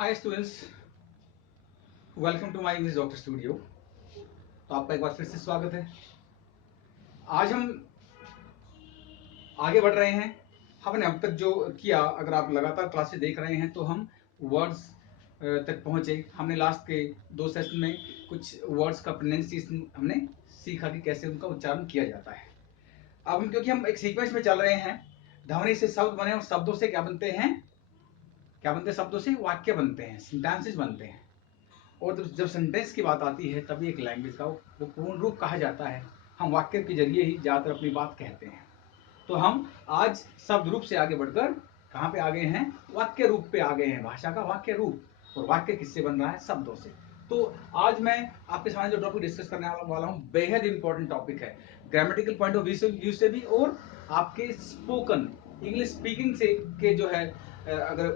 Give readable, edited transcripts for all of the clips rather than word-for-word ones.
Hi students, welcome to my English doctor studio. तो आपका एक बार फिर से स्वागत है। आज हम आगे बढ़ रहे हैं। हमने अब तक जो किया, अगर आप लगातार क्लासेस देख रहे हैं तो हम वर्ड्स तक पहुंचे। हमने लास्ट के 2 सेशन में कुछ वर्ड्स का प्रोनाउंसिएशन हमने सीखा कि कैसे उनका उच्चारण किया जाता है। अब हम, क्योंकि हम एक सीक्वेंस में चल रहे हैं, ध्वनि से शब्द बने और शब्दों से क्या बनते हैं, शब्दों से वाक्य बनते हैं, सेंटेंसेस बनते हैं। और जब सेंटेंस की बात आती है तभी एक लैंग्वेज का वो पूर्ण रूप कहा जाता है। हम वाक्य के जरिए ही ज्यादातर अपनी बात कहते हैं। तो हम आज शब्द रूप से आगे बढ़कर कहाँ पे आ गए हैं, वाक्य रूप पे आ गए हैं। भाषा का वाक्य रूप, और वाक्य किससे बन रहा है, शब्दों से। तो आज मैं आपके सामने जो टॉपिक डिस्कस करने वाला हूँ बेहद इंपॉर्टेंट टॉपिक है, ग्रामेटिकल पॉइंट ऑफ व्यू से भी, और आपके स्पोकन इंग्लिश स्पीकिंग से के जो है अगर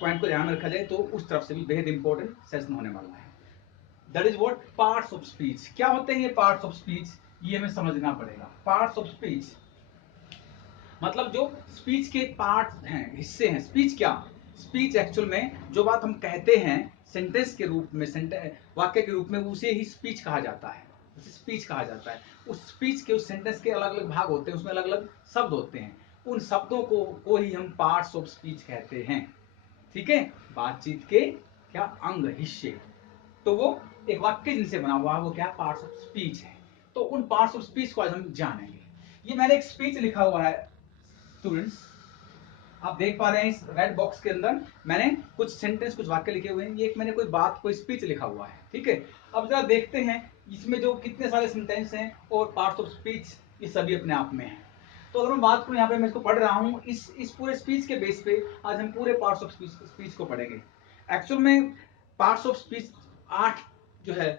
पॉइंट को ध्यान में रखा जाए तो उस तरफ से भी बेहद इंपॉर्टेंट सेशन होने वाला है। That is what parts of speech. क्या होते हैं ये पार्ट्स ऑफ स्पीच, ये हमें समझना पड़ेगा। पार्ट्स ऑफ स्पीच मतलब जो स्पीच के पार्ट हैं, हिस्से हैं। स्पीच क्या, स्पीच एक्चुअल में जो बात हम कहते हैं सेंटेंस के रूप में, वाक्य के रूप में, उसे ही स्पीच कहा जाता है। उसे स्पीच कहा जाता है। उस स्पीच के, उस सेंटेंस के अलग अलग भाग होते हैं, उसमें अलग अलग शब्द होते हैं। उन शब्दों को ही हम पार्ट्स ऑफ स्पीच कहते हैं। ठीक है, बातचीत के क्या अंग, हिस्से। तो वो एक वाक्य जिनसे बना हुआ है वो क्या, पार्ट्स ऑफ स्पीच है। तो उन पार्ट्स ऑफ स्पीच को आज हम जानेंगे। ये मैंने एक स्पीच लिखा हुआ है स्टूडेंट्स, आप देख पा रहे हैं इस रेड बॉक्स के अंदर मैंने कुछ सेंटेंस, कुछ वाक्य लिखे हुए हैं। ये एक मैंने कोई बात, कोई स्पीच लिखा हुआ है। ठीक है, अब जरा देखते हैं इसमें जो कितने सारे सेंटेंस हैं और पार्ट्स ऑफ स्पीच, ये सभी अपने आप में है। तो अगर मैं बात करूं, यहाँ पे मैं इसको पढ़ रहा हूँ, इस पूरे स्पीच के बेस पे आज हम पूरे पार्ट्स ऑफ स्पीच को पढ़ेंगे। एक्चुअल में पार्ट्स ऑफ स्पीच 8 जो है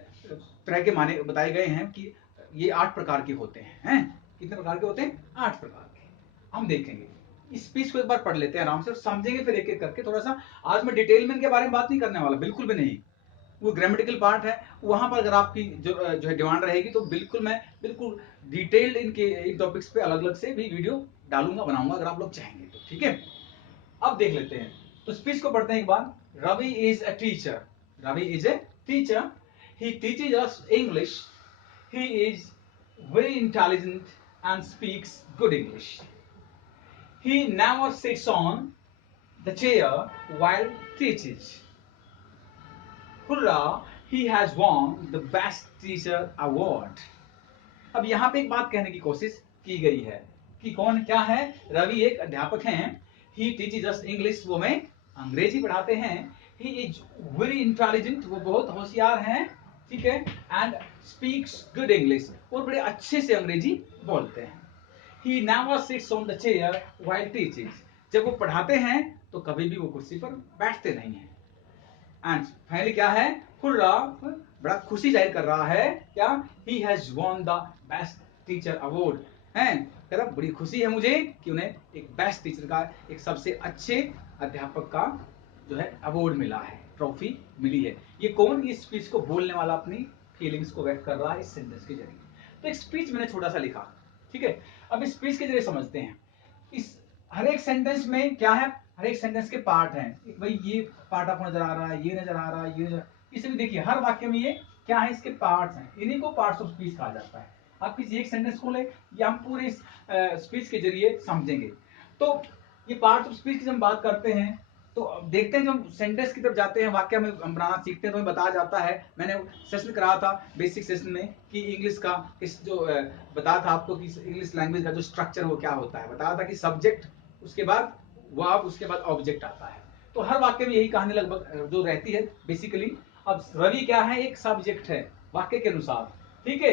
तरह के माने बताए गए हैं कि ये 8 प्रकार के होते हैं। कितने प्रकार के होते हैं, 8 प्रकार के। हम देखेंगे इस स्पीच को, एक बार पढ़ लेते हैं आराम से और समझेंगे फिर एक एक करके थोड़ा सा। आज मैं डिटेल में इनके बारे में बात नहीं करने वाला, बिल्कुल भी नहीं। वो ग्रामेटिकल पार्ट है, वहां पर अगर आपकी जो है डिमांड रहेगी तो बिल्कुल मैं बिल्कुल डिटेल्ड इनके इन टॉपिक्स पे अलग अलग से भी वीडियो डालूंगा, बनाऊंगा, अगर आप लोग चाहेंगे तो। ठीक है, अब देख लेते हैं। तो स्पीच को पढ़ते हैं एक बार। Ravi is a teacher. Ravi is a teacher. He teaches us English. He is very intelligent and speaks good English. He never sits on the chair while teaches. Hurrah, he has won the best teacher award. अब यहाँ पे एक बात कहने की कोशिश की गई है कि कौन क्या है, रवि एक अध्यापक हैं। He teaches us English, वो हमें अंग्रेजी पढ़ाते हैं। He is very intelligent, वो बहुत होशियार हैं। ठीक है, and speaks good English, और बड़े अच्छे से अंग्रेजी बोलते हैं। He never sits on the chair while teaches. जब वो पढ़ाते हैं तो कभी भी वो कुर्सी पर बैठते नहीं हैं। एंड फाइनली क्या है, हुर्रा, बड़ा खुशी जाहिर कर रहा है क्या, he has won the best teacher award है। कहता बड़ी खुशी है मुझे कि उन्हें एक बेस्ट टीचर का, एक सबसे अच्छे अध्यापक का जो है अवार्ड मिला है, ट्रॉफी मिली है। ये कौन, इस स्पीच को बोलने वाला अपनी फीलिंग्स को व्यक्त कर रहा है इस सेंटेंस के जरिए। तो एक स्पीच मैंने छोटा सा लिखा। ठीक है, अब इस स्पीच के जरिए समझते हैं। इस हर एक सेंटेंस में क्या है, हर एक सेंटेंस के पार्ट हैं। भाई ये पार्ट आपको नजर आ रहा है, ये नजर आ रहा है, ये इसे भी देखिए, हर वाक्य में ये क्या है, इसके पार्ट्स हैं। इन्हीं को पार्ट्स ऑफ स्पीच कहा जाता है। आप किसी एक सेंटेंस को ले या हम पूरे इस स्पीच के जरिए समझेंगे। तो ये पार्ट्स ऑफ स्पीच की जब हम बात करते हैं तो देखते हैं, जब सेंटेंस की तरफ जाते हैं, वाक्य में हम बनाना सीखते हैं तो हमें बताया जाता है। मैंने सेशन कराया था बेसिक सेशन में कि इंग्लिश का इस जो बताया था आपको कि इंग्लिश लैंग्वेज का जो स्ट्रक्चर वो क्या होता है। बताया था कि सब्जेक्ट, उसके बाद वर्ब, उसके बाद ऑब्जेक्ट आता है। तो हर वाक्य में यही कहानी लगभग जो रहती है बेसिकली। अब रवि क्या है, एक सब्जेक्ट है वाक्य के अनुसार। ठीक है,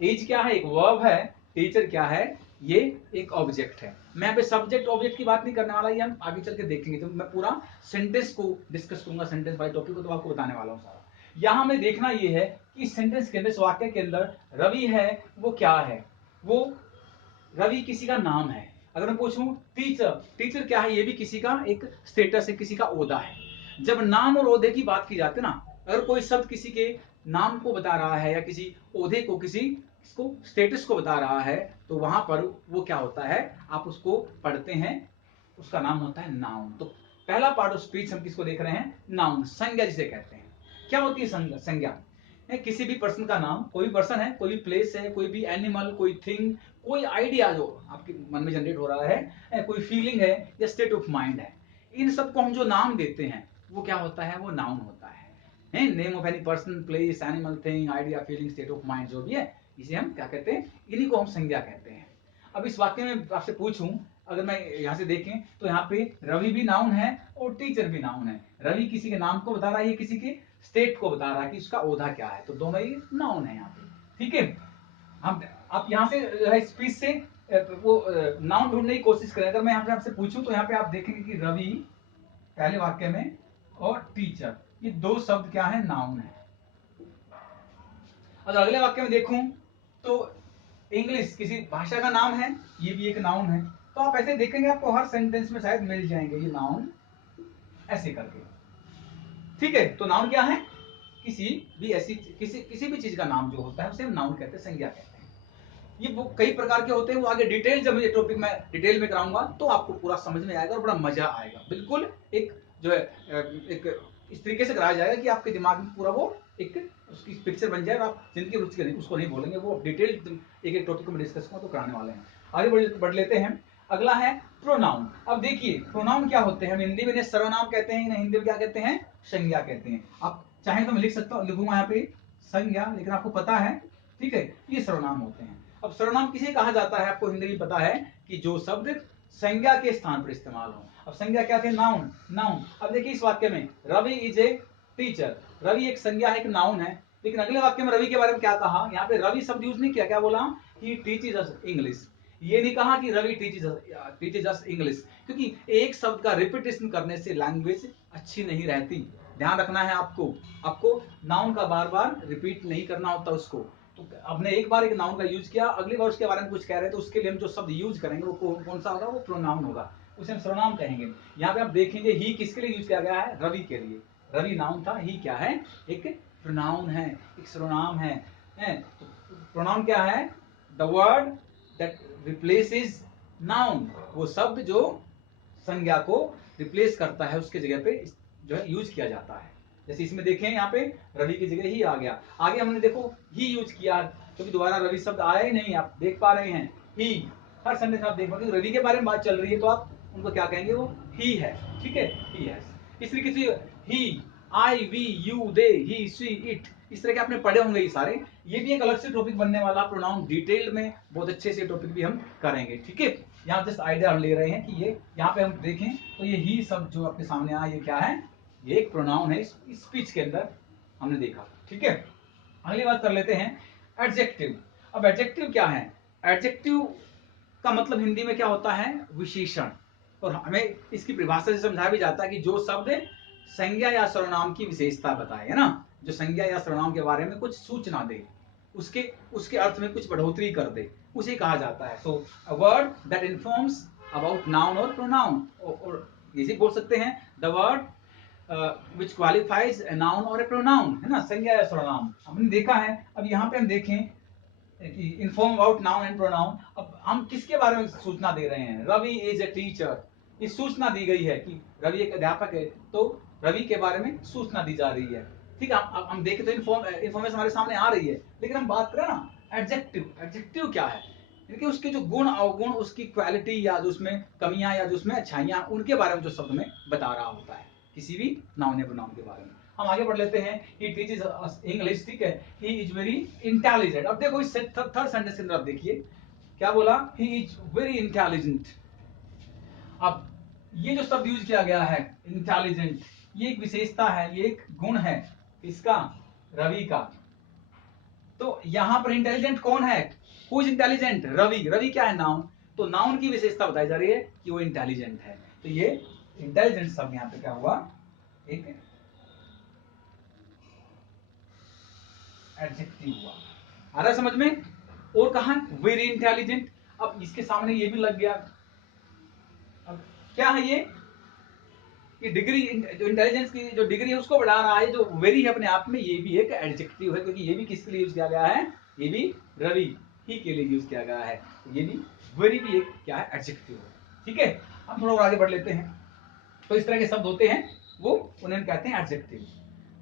एज क्या है, एक वर्ब है। टीचर क्या है, ये एक ऑब्जेक्ट है। मैं यहाँ पे सब्जेक्ट ऑब्जेक्ट की बात नहीं करने वाला, ये हम आगे चल के देखेंगे। तो मैं पूरा सेंटेंस को डिस्कस करूंगा, सेंटेंस बाय टॉपिक को, तो आपको बताने वाला हूँ सारा। यहाँ हमें देखना ये है कि इस सेंटेंस के अंदर, इस वाक्य के अंदर रवि है वो क्या है, वो रवि किसी का नाम है। अगर मैं पूछूं टीचर, टीचर क्या है, ये भी किसी का एक स्टेटस है, किसी का ओहदा है। जब नाम और ओहदे की बात की जाती है ना, अगर कोई शब्द किसी के नाम को बता रहा है या किसी ओहदे को, किसी इसको स्टेटस को बता रहा है, तो वहां पर वो क्या होता है, आप उसको पढ़ते हैं, उसका नाम होता है नाउन। तो पहला पार्ट ऑफ स्पीच हम किसको देख रहे हैं? नाउन, संज्ञा जिसे कहते हैं। क्या होती है संज्ञा? किसी भी पर्सन का नाम, कोई भी पर्सन है, कोई भी प्लेस है, कोई भी एनिमल, कोई थिंग, कोई आइडिया जो आपके मन में जनरेट हो रहा है, कोई फीलिंग है या स्टेट ऑफ माइंड है, इन सबको हम जो नाम देते हैं वो क्या होता है? वो नाउन होता है। Name of any person, place, animal, thing, idea, feeling, state of mind जो भी है, इसे हम क्या कहते हैं? इन्हीं को हम संज्ञा कहते हैं। अब इस वाक्य में आपसे पूछूं, अगर मैं यहां से देखें तो यहाँ पे रवि भी नाउन है और टीचर भी नाउन है। रवि किसी के नाम को बता रहा है, ये किसी के स्टेट को बता रहा है कि उसका ओधा क्या है, तो दोनों ही नाउन है यहाँ पे। ठीक है, हम आप यहाँ से स्पीच से वो नाउन ढूंढने की कोशिश करें। अगर मैं यहाँ पे आपसे पूछूं तो यहाँ पे आप देखेंगे कि रवि पहले वाक्य में और टीचर, ये दो शब्द क्या है? नाउन है। अगर अगले वाक्य में देखूं तो इंग्लिश किसी भाषा का नाम है, ये भी एक नाउन है। तो आप ऐसे देखेंगे आपको हर सेंटेंस में शायद मिल जाएंगे ये नाउन ऐसे करके। ठीक है, तो नाउन क्या है? किसी भी ऐसी किसी भी चीज का नाम जो होता है उसे हम नाउन कहते हैं, संज्ञा कहते हैं। ये वो कई प्रकार के होते हैं, वो आगे डिटेल जब ये टॉपिक मैं डिटेल में कराऊंगा तो आपको पूरा समझ में आएगा और बड़ा मजा आएगा। बिल्कुल एक जो है एक इस तरीके से कराया जाएगा कि आपके दिमाग में पूरा वो एक उसकी पिक्चर बन जाए और आप जिनकी रुचि करें उसको नहीं बोलेंगे, वो डिटेल एक एक टॉपिक को डिस्कस तो कराने वाले हैं। आगे बढ़ लेते हैं। अगला है प्रोनाउन। अब देखिए प्रोनाउन क्या होते हैं? हम हिंदी में सर्वनाम कहते हैं, हिंदी में क्या कहते हैं? संज्ञा कहते हैं। आप चाहे तो मैं लिख सकता हूँ, लिखूंगा यहाँ पे संज्ञा, लेकिन आपको पता है, ठीक है, ये सर्वनाम होते हैं। अब सर्वनाम किसे कहा जाता है? आपको हिंदी में पता है कि जो शब्द संज्ञा के स्थान पर इस्तेमाल हो। अब संज्ञा क्या थे? नाउन। नाउन। अब देखिए इस वाक्य में Ravi is a teacher, Ravi एक संज्ञा है, एक नाउन है, लेकिन अगले वाक्य में रवि के बारे में क्या कहा? यहाँ पे रवि शब्द यूज नहीं किया, क्या बोला? He teaches us English. ये नहीं कहा कि रवि टीचेस अस इंग्लिश, क्योंकि एक शब्द का रिपीटेशन करने से लैंग्वेज अच्छी नहीं रहती। ध्यान रखना है आपको नाउन का बार बार रिपीट नहीं करना होता उसको। तो आपने एक बार एक नाउन का यूज किया, अगली बार उसके बारे में कुछ कह रहे हैं, तो उसके लिए हम जो शब्द यूज करेंगे वो कौन सा होगा? वो प्रोनाउन होगा, उसे हम सर्वनाम कहेंगे। यहाँ पे आप देखेंगे ही किसके लिए यूज किया गया है? रवि के लिए। रवि नाउन था, ही क्या है? एक प्रोनाउन है, एक सर्वनाम है। तो प्रोनाउन क्या है? The word that replaces noun, वो शब्द जो संज्ञा को रिप्लेस करता है, उसके जगह पे जो है यूज किया जाता है। जैसे इसमें देखें यहाँ पे रवि की जगह ही आ गया। आगे हमने देखो ही यूज किया, क्योंकि दोबारा रवि शब्द आया ही नहीं, आप देख पा रहे हैं। ही हर सेंटेंस में आप देख पाएंगे रवि के बारे में बात चल रही है तो आप उनको क्या कहेंगे? वो ही है। ठीक है, ही है। इस तरीके से ही, I, we, you, they, he, she, it, इस तरह के आपने पढ़े होंगे ये सारे। ये भी एक अलग से टॉपिक बनने वाला, प्रोनाउन डिटेल में बहुत अच्छे से टॉपिक भी हम करेंगे। ठीक है, यहाँ जस्ट आइडिया हम ले रहे हैं कि ये यहाँ पे हम देखें तो ये ही शब्द जो आपके सामने आया, ये क्या है? ये एक प्रोनाउन है, स्पीच के अंदर हमने देखा। ठीक है, अगली बात कर लेते हैं एडजेक्टिव। अब एडजेक्टिव क्या है? एडजेक्टिव का मतलब हिंदी में क्या होता है? विशेषण। और हमें इसकी परिभाषा से समझाया भी जाता है कि जो शब्द संज्ञा या सर्वनाम की विशेषता बताए, है ना, जो संज्ञा या सर्वनाम के बारे में कुछ सूचना दे, उसके उसके अर्थ में कुछ बढ़ोतरी कर दे, उसे कहा जाता है। So a word that informs about noun और प्रोनाउन, और इसे बोल सकते हैं the word which qualifies a noun और ए प्रोनाउन, है ना, संज्ञा या सर्वनाम। हमने देखा है। अब यहाँ पे हम देखें कि inform about noun and pronoun. अब हम किसके बारे में सूचना दे रहे हैं? रवि इज ए टीचर, ये सूचना दी गई है कि रवि एक अध्यापक है, तो रवि के बारे में सूचना दी जा रही है। ठीक है, हम देखें तो इन्फॉर्मेशन हमारे सामने आ रही है, लेकिन हम बात करें ना एडजेक्टिव। एडजेक्टिव क्या है? यानी उसके जो गुण अवगुण, उसकी क्वालिटी, या जो उसमें कमियां या जो उसमें अच्छाइयां, उनके बारे में जो शब्द में बता रहा होता है, किसी भी नाउन या प्रोनाउन के बारे में। हम आगे बढ़ लेते हैं। He teaches us English. ठीक है, ही इज वेरी इंटेलिजेंट। अब देखो इस थर्ड सेंटेंस के अंदर आप देखिए क्या बोला? ही इज वेरी इंटेलिजेंट। अब ये जो शब्द यूज किया गया है इंटेलिजेंट, ये एक विशेषता है, ये एक गुण है इसका, रवि का। तो यहां पर इंटेलिजेंट कौन है? Who is intelligent? Ravi. Ravi क्या है? नाउन। तो नाउन की विशेषता बताई जा रही है कि वो इंटेलिजेंट है। तो ये इंटेलिजेंट शब्द यहां पे क्या हुआ? एक एडजेक्टिव हुआ। आ रहा है समझ में? और कहा वेरी इंटेलिजेंट। अब इसके सामने ये भी लग गया। अब क्या है ये? कि डिग्री, जो इंटेलिजेंस की जो डिग्री है उसको बढ़ा रहा है। जो वेरी है अपने आप में, ये भी एक एडजेक्टिव है, क्योंकि ये भी किसके लिए यूज किया गया है? ये भी रवि ही के लिए यूज किया गया है। ये भी वेरी भी एक क्या है? एडजेक्टिव है। ठीक है, हम थोड़ा और आगे बढ़ लेते हैं। तो इस तरह के शब्द होते हैं, वो उन्हें कहते हैं एडजेक्टिव।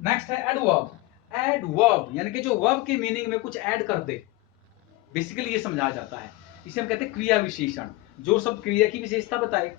नेक्स्ट है एडवर्ब। एडवर्ब यानी कि जो वर्ब के मीनिंग में कुछ ऐड कर दे, बेसिकली ये समझाया जाता है। इसे हम कहते हैं क्रिया विशेषण, जो सब क्रिया की विशेषता बताए।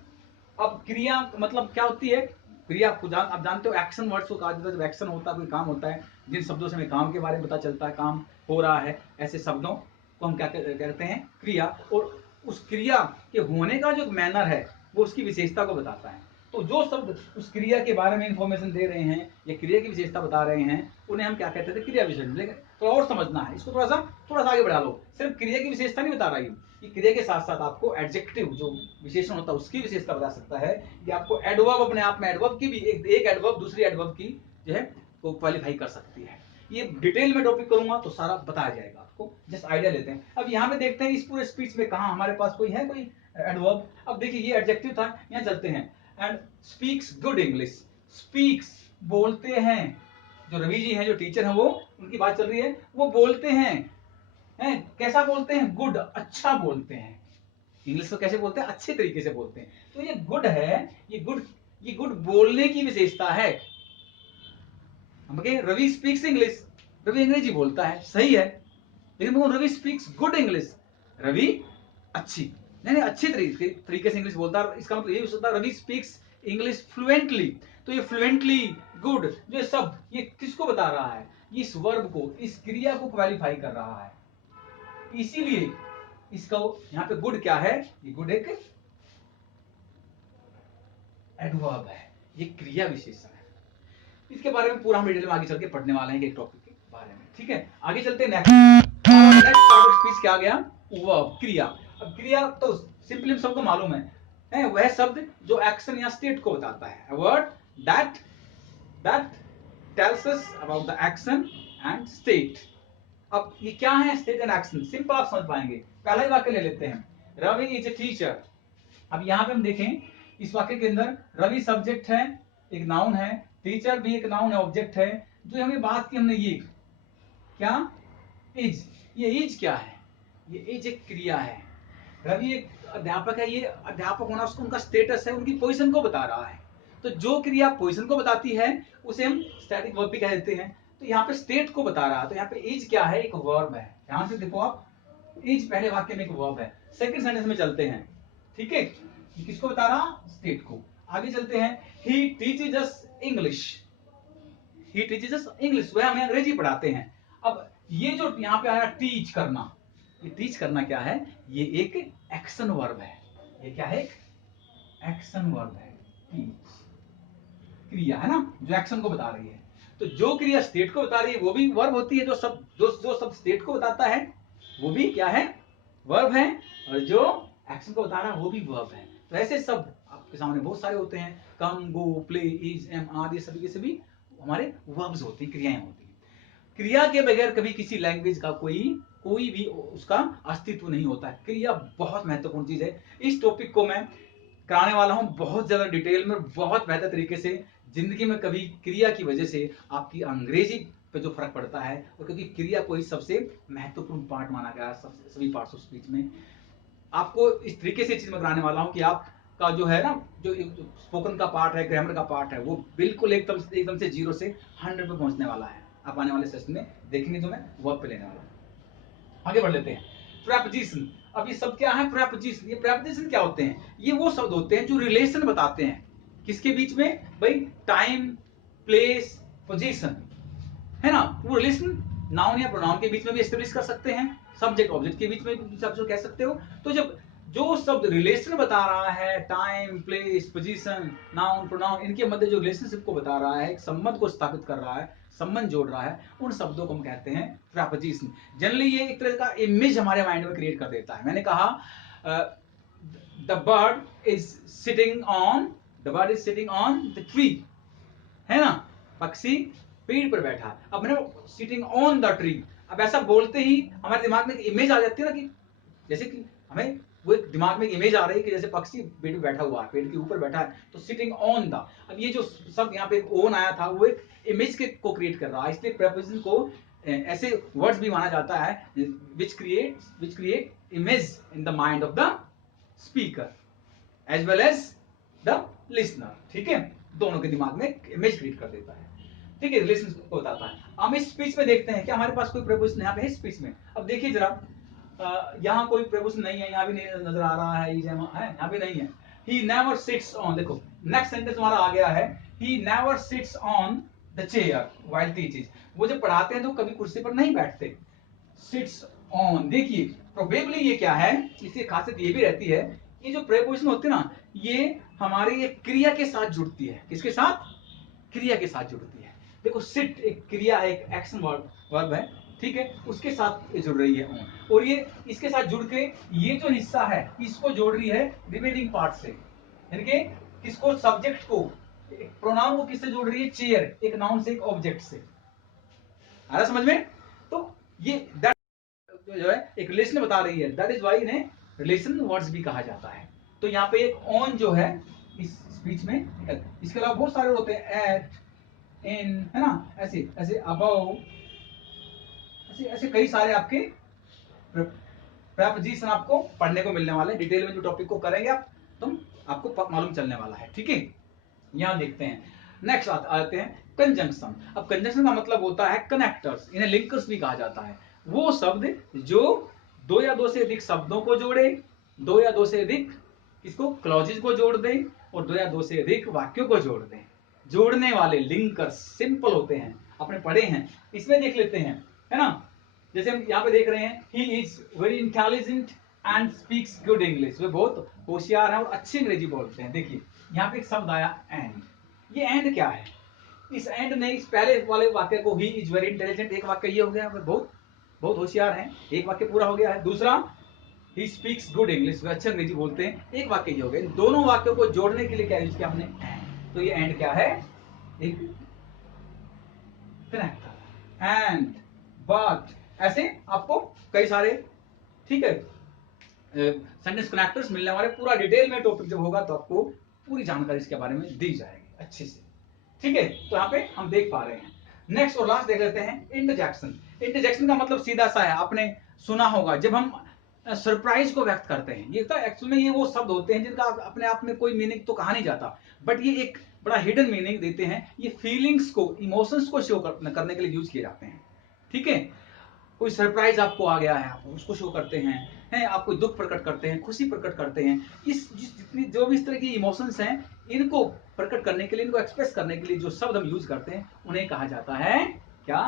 अब क्रिया मतलब क्या होती है? क्रिया आपको आप जानते हो, एक्शन वर्ड्स को कहा जाता है। जब एक्शन होता है, कोई काम होता है, जिन शब्दों से हमें काम के बारे में पता चलता है, काम हो रहा है, ऐसे शब्दों को हम क्या कहते हैं? क्रिया। और उस क्रिया के होने का जो मैनर है, वो उसकी विशेषता को बताता है। तो जो शब्द उस क्रिया के बारे में इंफॉर्मेशन दे रहे हैं या क्रिया की विशेषता बता रहे हैं, उन्हें हम क्या कहते थे? क्रिया विशेषण। लेकिन तो और समझना है इसको, थोड़ा सा आगे बढ़ा लो। सिर्फ क्रिया की विशेषता नहीं बता रही हूँ, कि क्रिया के साथ साथ आपको एडजेक्टिव जो विशेषण होता है उसकी विशेषता बता सकता है। या आपको एडवर्ब, अपने आप में एडवर्ब की भी एक एडवर्ब दूसरी एडवर्ब की जो है वो क्वालिफाई कर सकती है। ये डिटेल में टॉपिक करूंगा तो सारा बताया जाएगा आपको, जस्ट आइडिया लेते हैं। अब यहाँ पे देखते हैं इस पूरे स्पीच में कहाँ हमारे पास कोई है, कोई एडवर्ब। अब देखिए ये एडजेक्टिव था, यहाँ चलते हैं। And speaks good English. Speaks बोलते हैं, जो रवि जी हैं, जो टीचर हैं, वो उनकी बात चल रही है, वो बोलते हैं। कैसा बोलते हैं? गुड, अच्छा बोलते हैं। इंग्लिश को कैसे बोलते हैं? अच्छे तरीके से बोलते हैं। तो ये गुड है, ये गुड बोलने की विशेषता है। हम कहें रवि स्पीक्स इंग्लिश, रवि अंग्रेजी बोलता है, सही है। लेकिन Ravi speaks good English, Ravi अच्छी नहीं अच्छे तरीके से इंग्लिश बोलता है। इसका मतलब ये हो सकता है रवि स्पीक्स इंग्लिश फ्लुएंटली। तो ये फ्लुएंटली, गुड, जो शब्द, ये किसको बता रहा है? इस वर्ब को, इस क्रिया को क्वालिफाई कर रहा है। इसीलिए इसका यहाँ पे गुड क्या है? ये गुड एक एडवर्ब है, ये क्रिया विशेषण है। इसके बारे में पूरा हम डिटेल में आगे चल के पढ़ने वाले हैं एक टॉपिक के बारे में, ठीक है? आगे चलते हैं। नेक्स्ट पार्ट ऑफ स्पीच क्या आ गया? वर्ब, क्रिया। अब क्रिया तो सिंपली हम सबको मालूम है वह शब्द जो एक्शन या स्टेट को बताता है। A word that tells us about the action and state। अब ये क्या है स्टेट एंड एक्शन? सिंपल आप समझ पाएंगे। पहला ही वाक्य ले लेते हैं, रवि इज ए टीचर। अब यहां पे हम देखें, इस वाक्य के अंदर रवि सब्जेक्ट है, एक नाउन है, टीचर भी एक नाउन है, ऑब्जेक्ट है। जो हमने बात की, हमने ये क्या? इज। ये इज क्या है? ये इज एक क्रिया है। रवि एक अध्यापक है, ये अध्यापक होना उसको उनका स्टेटस है, उनकी पोजीशन को बता रहा है। तो जो क्रिया पोजीशन को बताती है उसे हम स्टैटिक वर्ब भी कह देते हैं। तो यहाँ पे स्टेट को बता रहा है, तो यहाँ पे इज क्या है? एक वर्ब है। ध्यान से देखो आप, इज पहले वाक्य में एक वर्ब है। सेकंड सेंटेंस में चलते हैं, ठीक है? ये किसको बता रहा? स्टेट को। आगे चलते हैं, ही टीचेज अस इंग्लिश। ही टीचेज अस इंग्लिश, वह हमें अंग्रेजी पढ़ाते हैं। अब ये जो यहाँ पे आया टीच करना, ये टीच करना क्या है? ये एक एक्शन वर्ब है। ये क्या है? एक्शन वर्ब है। टीच क्रिया है ना, जो एक्शन को बता रही है। तो जो क्रिया स्टेट को बता रही है वो भी वर्ब होती है। जो सब स्टेट को बताता है वो भी क्या है? वर्ब है। और जो एक्शन को बता रहा है वो भी वर्ब है। तो ऐसे शब्द आपके सामने बहुत सारे होते हैं, कम, गो, प्ले, इज, एम, आर, ये सभी के सभी हमारे वर्ब्स होती हैं, क्रियाएं होती हैं। क्रिया के बगैर कभी किसी लैंग्वेज का कोई भी उसका अस्तित्व नहीं होता है। क्रिया बहुत महत्वपूर्ण चीज है। इस टॉपिक को मैं कराने वाला हूं बहुत ज्यादा डिटेल में, बहुत बेहतर तरीके से। जिंदगी में कभी क्रिया की वजह से आपकी अंग्रेजी पे जो फर्क पड़ता है, और क्योंकि क्रिया को ही सबसे महत्वपूर्ण पार्ट माना गया है सभी पार्ट्स ऑफ स्पीच में, आपको इस तरीके से चीज में कराने वाला हूं कि आपका जो है ना, जो स्पोकन का पार्ट है, ग्रामर का पार्ट है, वो बिल्कुल एकदम से 0 से 100 पे पहुंचने वाला है। आप आने वाले सेशन में देखेंगे, जो मैं वर्ब पे लेने वाला हूं। आगे बढ़ लेते हैं। प्रेपोजिशन। अब ये सब क्या है? प्रेपोजिशन। ये प्रेपोजिशन क्या होते हैं? ये वो शब्द होते हैं जो रिलेशन बताते हैं किसके बीच में? भाई टाइम, प्लेस, पोजीशन, है ना? वो रिलेशन नाउन या प्रोनाउन के बीच में भी एस्टेब्लिश कर सकते हैं, सब्जेक्ट ऑब्जेक्ट के बीच में भी कह सकते हो। तो जब जो शब्द रिलेशन बता रहा है, time, place, position, noun, pronoun, इनके मध्य जो रिलेशनशिप को बता रहा है, एक संबंध को स्थापित कर रहा है, संबंध जोड़ रहा है, उन शब्दों को हम कहते हैं प्रेपोजिशन। जनरली ये एक तरह का इमेज हमारे माइंड में क्रिएट कर देता है। मैंने कहा the bird is sitting on the tree, है ना? पक्षी पेड़ पर बैठा है। अब मैंने सिटिंग ऑन द ट्री, अब ऐसा बोलते ही हमारे दिमाग में एक इमेज आ जाती है ना, कि जैसे कि हमें वो एक दिमाग में इमेज आ रही है कि जैसे पक्षी पेड़ पे बैठा हुआ है, पेड़ के ऊपर बैठा है, तो सिटिंग ऑन द। अब ये जो सब यहाँ पे ओन आया था, वो एक इमेज को क्रिएट कर रहा है। इसलिए प्रेपोजिशन को ऐसे वर्ड्स भी माना जाता है which create image in the mind of the speaker as well as the listener, ठीक है, दोनों के दिमाग में इमेज क्रिएट कर देता है, ठीक है, रिलेशन को बताता है। हम इस स्पीच में देखते हैं कि हमारे पास कोई प्रपोजिशन यहाँ पे है स्पीच में। अब देखिए जरा, यहाँ कोई प्रपोजिशन नहीं है, यहाँ भी नहीं नजर आ रहा है, यहाँ भी नहीं है। He never sits on, देखो नेक्स्ट सेंटेंस हमारा आ गया है, he never sits on the chair while teaches। वो जब पढ़ाते हैं तो कभी कुर्सी पर नहीं बैठते, sits on। देखिए प्रोबेबली ये क्या है, इसकी खासियत ये भी रहती है, ये जो प्रेपोजिशन होती है ना, ये हमारी एक क्रिया के साथ जुड़ती है। किसके साथ? क्रिया के साथ जुड़ती है। देखो सिट एक क्रिया है, एक एक्शन वर्ब है, ठीक है, उसके साथ जुड़ रही है ऑन, और ये इसके साथ जुड़ के ये जो हिस्सा है इसको जोड़ रही है रिमेनिंग पार्ट से, यानी कि किसको? सब्जेक्ट को, प्रोनाउन को किससे जोड़ रही है? चेयर, एक नाउन से, एक ऑब्जेक्ट से। आ रहा समझ में? तो ये दैट जो है एक रिलेशन बता रही है, दैट इज वाई इन्हें रिलेशन वर्ड्स भी कहा जाता है। तो यहाँ पे एक ऑन जो है इस स्पीच में, इसके अलावा बहुत सारे होते हैं, एट, इन, है ना, ऐसे ऐसे अबव, ऐसे ऐसे कई सारे आपके प्रपोजिशन आपको पढ़ने को मिलने वाले हैं। डिटेल में जो टॉपिक को करेंगे आप, तुम आपको मालूम चलने वाला है, ठीक है। यहां देखते हैं, नेक्स्ट आते हैं कंजंक्शन। अब कंजंक्शन का मतलब होता है कनेक्टर्स, इन्हें लिंकर्स भी कहा जाता है। वो शब्द जो दो या दो से अधिक शब्दों को जोड़े, दो या दो से अधिक इसको क्लॉजेज को जोड़ दें, और दो या दो से अधिक वाक्यों को जोड़ दें। जोड़ने वाले लिंकर्स सिंपल होते हैं, आपने पढ़े हैं। इसमें देख लेते हैं, है ना, जैसे हम यहाँ पे देख रहे हैं, he is very intelligent and speaks good English. वे बहुत होशियार है और अच्छी अंग्रेजी बोलते हैं। देखिए यहाँ पे एक शब्द आया एंड, ये एंड क्या है? इस एंड ने इस पहले वाले वाक्य को, ही इज वेरी इंटेलिजेंट, एक वाक्य ये हो गया, वे बहुत बहुत होशियार हैं, एक वाक्य पूरा हो गया है। दूसरा, ही स्पीक्स गुड इंग्लिश, वे अच्छी अंग्रेजी बोलते हैं, एक वाक्य ये हो गया। इन दोनों वाक्यों को जोड़ने के लिए क्या यूज किया हमने? एंड। तो ये एंड क्या है? एक कनेक्टर। एंड, बट, ऐसे आपको कई सारे, ठीक है, सेंटेंस कनेक्टर्स मिलने वाले। पूरा डिटेल में टॉपिक जब होगा तो आपको पूरी जानकारी इसके बारे में दी जाएगी अच्छे से, ठीक है। तो यहाँ पे हम देख पा रहे हैं। नेक्स्ट और लास्ट देख लेते हैं इंटरजेक्शन। इंटरजेक्शन का मतलब सीधा सा है, आपने सुना होगा, जब हम सरप्राइज को व्यक्त करते हैं, ये तो एक्चुअल में ये वो शब्द होते हैं जिनका अपने आप में कोई मीनिंग तो कहा नहीं जाता, बट ये एक बड़ा हिडन मीनिंग देते हैं। ये फीलिंग्स को, इमोशंस को शो करने के लिए यूज किए जाते हैं, ठीक है। कोई सरप्राइज आपको आ गया है, आप उसको शो करते हैं, आप कोई दुख प्रकट करते हैं, खुशी प्रकट करते हैं। जितनी जो भी इस तरह की इमोशंस हैं, इनको प्रकट करने के लिए, इनको एक्सप्रेस करने के लिए जो शब्द हम यूज करते हैं, उन्हें कहा जाता है क्या?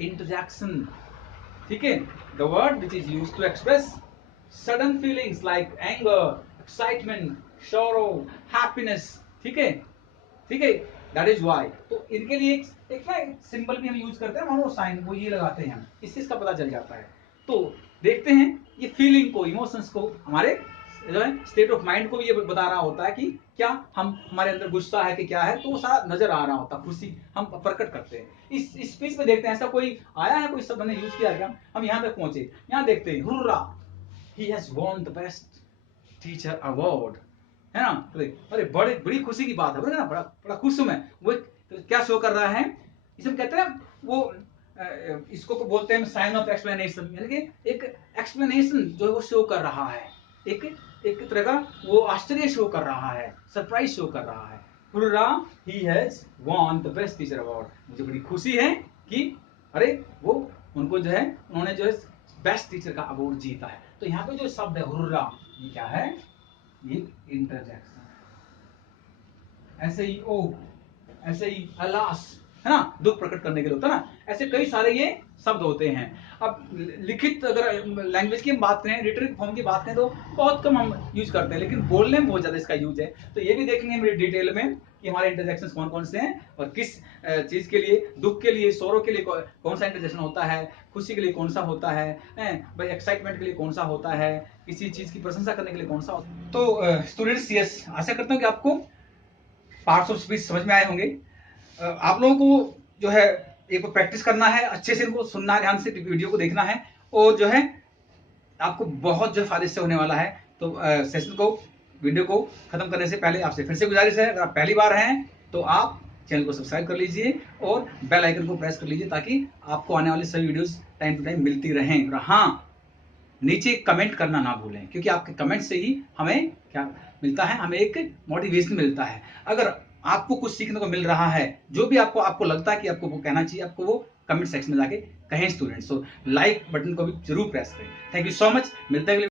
इंटरजेक्शन, ठीक है। The word which is used to express sudden feelings like anger, excitement, sorrow, happiness, ठीक है, ठीक है, दैट इज वाई। तो इनके लिए एक ना सिंबल भी हम यूज करते हैं, मानो साइन, वो ये लगाते हैं हम, इससे इसका पता चल जाता है। तो देखते हैं, ये फीलिंग को, इमोशंस को, हमारे जो है स्टेट ऑफ माइंड को भी ये बता रहा होता है कि क्या हम, हमारे अंदर गुस्सा है कि क्या है, तो वो सारा नजर आ रहा होता है, खुशी हम प्रकट करते हैं। इस स्पीच में देखते हैं, ऐसा कोई आया है, कोई शब्द हमने यूज किया क्या? हम यहाँ तक पहुंचे, यहाँ देखते हैं, hurrah, he has won the best teacher award, है ना। अरे बड़े बड़ी खुशी की बात है, ना, बड़ा बड़ा खुश हूं मैं। वो तो क्या शो कर रहा है? इसे हम कहते हैं वो, इसको बोलते हैं साइन ऑफ एक्सप्लेनेशन, यानी कि एक एक्सप्लेनेशन जो है वो शो कर रहा है, एक एक तरह का वो आश्चर्य शो कर रहा है, सरप्राइज शो कर रहा है। Hurrah, he has won the best teacher award, मुझे बड़ी खुशी है कि अरे वो उनको जो है, उन्होंने जो है बेस्ट टीचर का अवार्ड जीता है। तो यहाँ पे जो शब्द है हुर्रा, ये क्या है? ये इंटरजेक्शन। ऐसे ही ओ, ऐसे ही अलास, है ना, दुख प्रकट करने के लिए होता है ना, ऐसे कई सारे ये शब्द होते हैं। अब लिखित अगर लैंग्वेज की हम बात करें, रिटरिक फॉर्म की बात करें, तो बहुत कम हम यूज करते हैं, लेकिन बोलने में बहुत ज्यादा इसका यूज है। तो ये भी देखेंगे हम डिटेल में कि हमारे इंटरजेक्शन कौन कौन से हैं, और किस चीज के लिए, दुख के लिए, सोरो के लिए कौन सा इंटरजेक्शन होता है, खुशी के लिए कौन सा होता है, भाई एक्साइटमेंट के लिए कौन सा होता है, किसी चीज की प्रशंसा करने के लिए कौन सा होता है। तो स्टूडेंट्स, यस, आशा करता हूँ कि आपको पार्ट्स ऑफ स्पीच समझ में आए होंगे। आप लोगों को जो है एक प्रैक्टिस करना है, अच्छे से इनको सुनना है, ध्यान से वीडियो को देखना है, और जो है आपको बहुत जो फायदे से होने वाला है। तो सेशन को, वीडियो को खत्म करने से पहले आपसे फिर से गुजारिश है, अगर आप पहली बार हैं तो आप चैनल को सब्सक्राइब कर लीजिए और बेल आइकन को प्रेस कर लीजिए, ताकि आपको आने वाली सभी वीडियोस टाइम टू टाइम मिलती रहें। और हाँ, नीचे कमेंट करना ना भूलें, क्योंकि आपके कमेंट से ही हमें क्या मिलता है, हमें एक मोटिवेशन मिलता है। अगर आपको कुछ सीखने को मिल रहा है, जो भी आपको लगता है कि आपको वो कहना चाहिए, आपको वो कमेंट सेक्शन में जाके कहें स्टूडेंट्स। तो लाइक बटन को भी जरूर प्रेस करें। थैंक यू सो मच, मिलते हैं।